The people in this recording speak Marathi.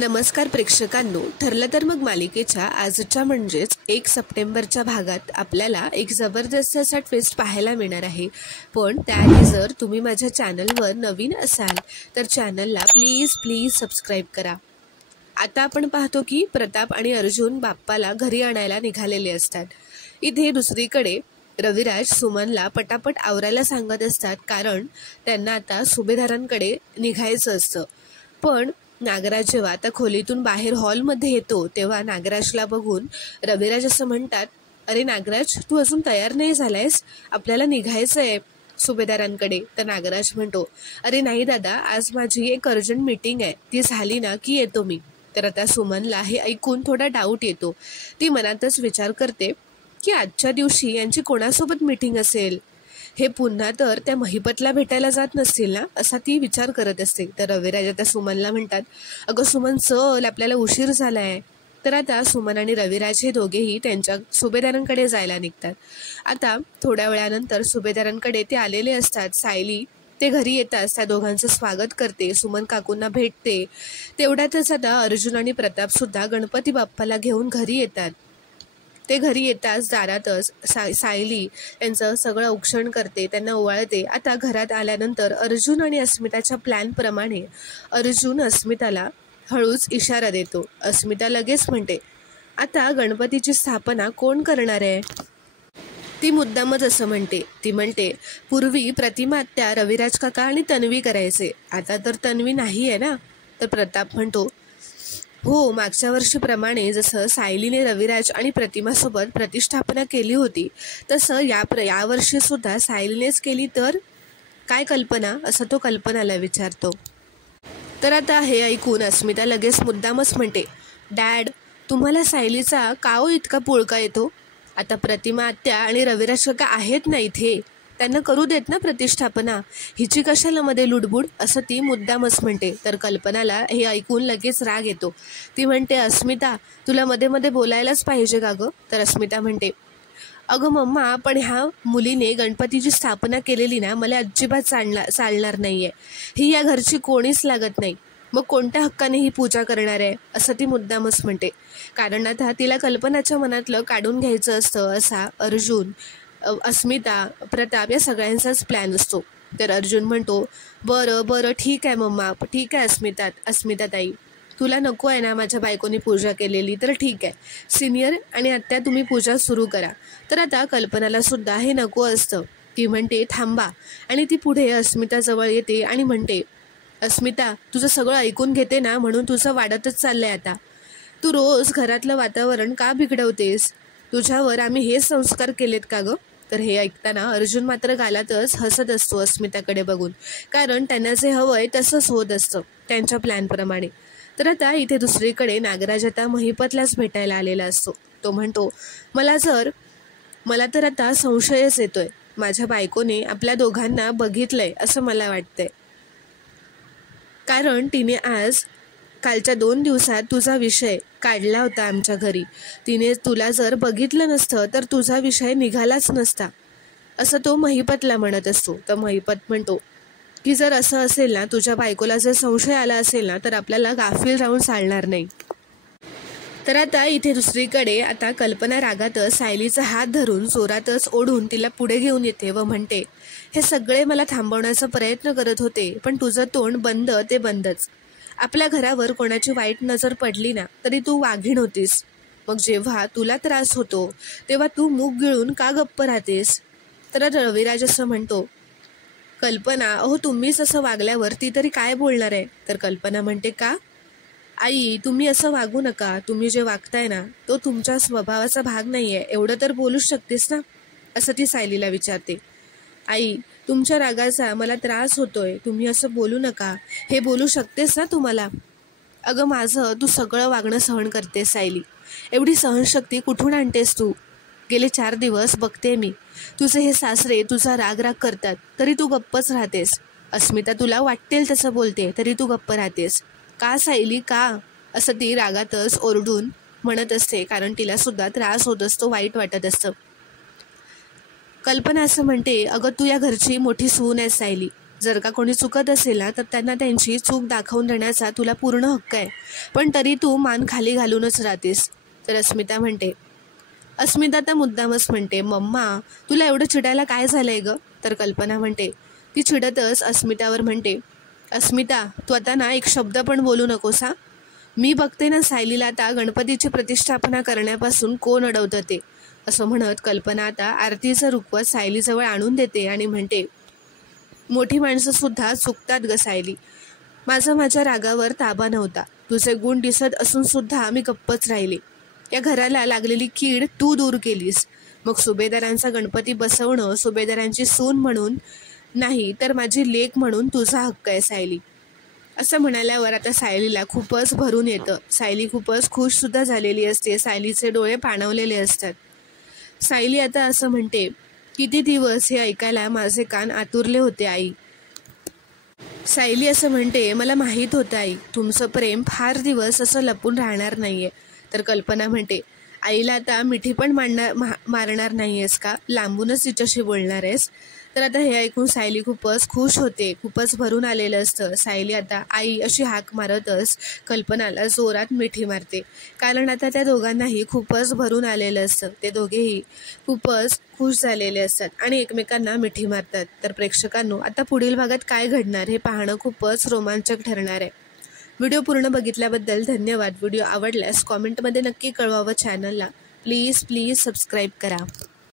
नमस्कार प्रेक्षकांनो, ठरलं तर मग मालिकेच्या आजच्या म्हणजेच 1 सप्टेंबरच्या भागात आपल्याला एक जबरदस्त असा ट्विस्ट पाहायला मिळणार आहे। पण त्याआधी जर तुम्ही माझ्या चॅनलवर नवीन असाल तर चॅनलला प्लीज सबस्क्राईब करा। आता आपण पाहतो की प्रताप आणि अर्जुन बाप्पाला घरी आणायला निघालेले असतात। इथे दुसरीकडे रविराज सुमनला पटापट आवरायला सांगत असतात, कारण त्यांना आता सुभेदारांकडे निघायचं असतं। पण नागराज जेव्हा आता खोलीतून बाहेर हॉलमध्ये येतो तेव्हा नागराजला बघून रविराज असं म्हणतात, अरे नागराज, तू अजून तयार नाही झालायस, आपल्याला निघायचं आहे सुभेदारांकडे। तर नागराज म्हणतो, अरे नाही दादा, आज माझी एक अर्जंट मीटिंग आहे, ती झाली ना की येतो मी। तर आता सुमनला हे ऐकून थोडा डाऊट येतो। ती मनातच विचार करते की आजच्या दिवशी यांची कोणासोबत मीटिंग असेल, हे पुन्हा तर त्या महिपतला भेटायला जात नसतील ना, असा ती विचार करत असते। तर रविराज आता सुमनला म्हणतात, अगं सुमन चल, आपल्याला उशीर झालाय। तर आता सुमन आणि रविराज हे दोघेही त्यांच्या सुभेदारांकडे जायला निघतात। आता थोड्या वेळानंतर सुभेदारांकडे ते आलेले असतात। सायली ते घरी येताच त्या दोघांचं स्वागत करते, सुमन काकूंना भेटते। तेवढ्यातच आता अर्जुन आणि प्रताप सुद्धा गणपती बाप्पाला घेऊन घरी येतात। ते घरी येताच दारातच सायली यांचं सगळं औक्षण करते, त्यांना ओवाळते। आता घरात आल्यानंतर अर्जुन आणि अस्मिताच्या प्लॅनप्रमाणे अर्जुन अस्मिताला हळूच इशारा देतो। अस्मिता लगेच म्हणते, आता गणपतीची स्थापना कोण करणार आहे? ती मुद्दामच असं म्हणते। ती म्हणते, पूर्वी प्रतिमा आत्या, रविराज काका आणि तन्वी करायचे, आता तर तन्वी नाही आहे ना। तर प्रताप म्हणतो, हो, मागच्या वर्षीप्रमाणे जसं सायलीने रविराज आणि प्रतिमासोबत प्रतिष्ठापना केली होती तसं यावर्षी सुद्धा सायलीनेच केली तर काय कल्पना, असं तो कल्पनाला विचारतो। तर आता हे ऐकून अस्मिता लगेच मुद्दामच म्हणते, डॅड, तुम्हाला सायलीचा का हो इतका पुळका येतो? आता प्रतिमा आत्या आणि रविराज काका आहेत ना इथे, त्यांना करू देत ना प्रतिष्ठापना, हिची कशाला मध्ये लुडबुड, असं ती मुद्दामच म्हणते। तर कल्पनाला हे ऐकून लगेच राग येतो। ती म्हणते, अस्मिता, तुला मध्ये मध्ये बोलायलाच पाहिजे का गं? तर अस्मिता म्हणते, अगं मम्मा, पण ह्या मुलीने गणपतीची स्थापना केलेली ना, मला अजिबात चालणार नाहीये, ही या घरची कोणीच लागत नाही, मग कोणत्या हक्काने ही पूजा करणार आहे, असं ती मुद्दामच म्हणते। कारण आता तिला कल्पनाच्या मनातलं काढून घ्यायचं असतं, असा अर्जुन, अस्मिता, प्रताप या सगळ्यांचाच प्लॅन असतो। तर अर्जुन म्हणतो, बरं ठीक आहे मम्मा, ठीक आहे अस्मिता ताई, तुला नको आहे ना माझ्या बायकोनी पूजा केलेली, तर ठीक आहे, सिनियर आणि आत्या तुम्ही पूजा सुरू करा। तर आता कल्पनाला सुद्धा हे नको असतं। ती म्हणते, थांबा, आणि ती पुढे अस्मिताजवळ येते आणि म्हणते, अस्मिता, तुझं सगळं ऐकून घेते ना, म्हणून तुझं वाढतच चाललंय आता, तू रोज घरातलं वातावरण का बिघडवतेस? तुझ्यावर आम्ही हे संस्कार केलेत का गं? तर हे ऐकताना अर्जुन मात्र गालातच हसत असतो अस्मिताकडे बघून, कारण त्यांना जे हवंय तसंच होत असतं त्यांच्या प्लॅनप्रमाणे। तर आता इथे दुसरीकडे नागराज आता महिपतलाच भेटायला आलेला असतो। तो म्हणतो, मला तर आता संशयच येतोय, माझ्या बायकोने आपल्या दोघांना बघितलंय असं मला वाटतंय, कारण तिने कालच्या 2 दिवसात तुझा विषय काढला होता आमच्या घरी, तिने तुला जर बघितलं नसतं तर तुझा विषय निघालाच नसता, असं तो महिपतला म्हणत असतो। तर महिपत म्हणतो की जर असं असेल ना, तुझ्या बायकोला जर संशय आला असेल ना, तर आपल्याला गाफील राहून चालणार नाही। तर आता इथे दुसरीकडे आता कल्पना रागातच सायलीचा हात धरून जोरातच ओढून तिला पुढे घेऊन येते व म्हणते, हे सगळे मला थांबवण्याचा प्रयत्न करत होते, पण तुझं तोंड बंद ते बंदच। आपल्या घरावर कोणाची वाईट नजर पडली ना तरी तू वाघीण होतीस, मग जेव्हा तुला त्रास होतो तेव्हा तू मूग गिळून का गप्प राहतेस? तर रविराज असं म्हणतो, कल्पना, अहो तुम्हीच असं वागल्यावर ती तरी काय बोलणार आहे? तर कल्पना म्हणते, का आई, तुम्ही असं वागू नका, तुम्ही जे वागताय ना तो तुमच्या स्वभावाचा भाग नाहीये, एवढं तर बोलूच शकतेस ना, असं ती सायलीला विचारते। आई, तुमच्या रागाचा मला त्रास होतोय, तुम्ही असं बोलू नका, हे बोलू शकतेस ना तुम्हाला? अगं माझं तू सगळं वागणं सहन करतेस सायली, एवढी सहनशक्ती कुठून आणतेस तू? गेले 4 दिवस बघते मी, तुझे हे सासरे तुझा राग करतात तरी तू गप्पच राहतेस। अस्मिता तुला वाटेल तसं बोलते तरी तू गप्प राहतेस का सायली, का? असं ती रागातच ओरडून म्हणत असते, कारण तिला सुद्धा त्रास होत असतो, वाईट वाटत असतं। कल्पना असं म्हणते, अगं तू या घरची मोठी सून आहेस सायली, जर का कोणी चुकत असेल ना तर त्यांना त्यांची चूक दाखवून देण्याचा तुला पूर्ण हक्क आहे, पण तरी तू मान खाली घालूनच राहतेस. तर अस्मिता म्हणते, अस्मिता तर मुद्दामच म्हणते, मम्मा तुला एवढं चिडायला काय झालंय ग? तर कल्पना म्हणते, ती चिडतच अस्मितावर म्हणते, अस्मिता तू आता ना एक शब्द पण बोलू नकोस हा. मी बघते ना सायलीला आता गणपतीची प्रतिष्ठापना करण्यापासून कोण अडवतं ते. असं म्हणत कल्पना आता आरतीचं रुखवत सायलीजवळ आणून देते आणि म्हणते, मोठी माणसं सुद्धा चुकतात ग सायली. माझ्या रागावर ताबा नव्हता. तुझे गुण दिसत असून सुद्धा मी गप्पच राहिले. या घराला लागलेली कीड तू दूर केलीस. मग सुभेदारांचा गणपती बसवणं सुभेदारांची सून म्हणून नाही तर माझी लेक म्हणून तुझा हक्क आहे सायली. असं म्हणाल्यावर आता सायलीला खूपच भरून येतं. सायली खूपच खुश सुद्धा झालेली असते. सायलीचे डोळे पाणवलेले असतात. सायली आता असं म्हणते, किती दिवस हे ऐकायला माझे कान आतुरले होते आई. सायली असं म्हणते, मला माहीत होतं आई, तुमचं प्रेम फार दिवस असं लपून राहणार नाहीये. तर कल्पना म्हणते, आईला आता मिठी पण मारणार नाहीयेस का? लांबूनच तिच्याशी बोलणार आहेस? तर आता हे ऐकून सायली खूपच खुश होते. खूपच भरून आलेलं असतं. सायली आता आई अशी हाक मारतच कल्पनाला जोरात मिठी मारते, कारण आता त्या दोघांनाही खूपच भरून आलेलं असतं. ते दोघेही खूपच खुश झालेले असतात आणि एकमेकांना मिठी मारतात. तर प्रेक्षकांनो, आता पुढील भागात काय घडणार हे पाहणं खूपच रोमांचक ठरणार आहे. व्हिडिओ पूर्ण बघितल्याबद्दल धन्यवाद. व्हिडिओ आवडल्यास कॉमेंटमध्ये नक्की कळवावं. चॅनलला प्लीज सबस्क्राईब करा.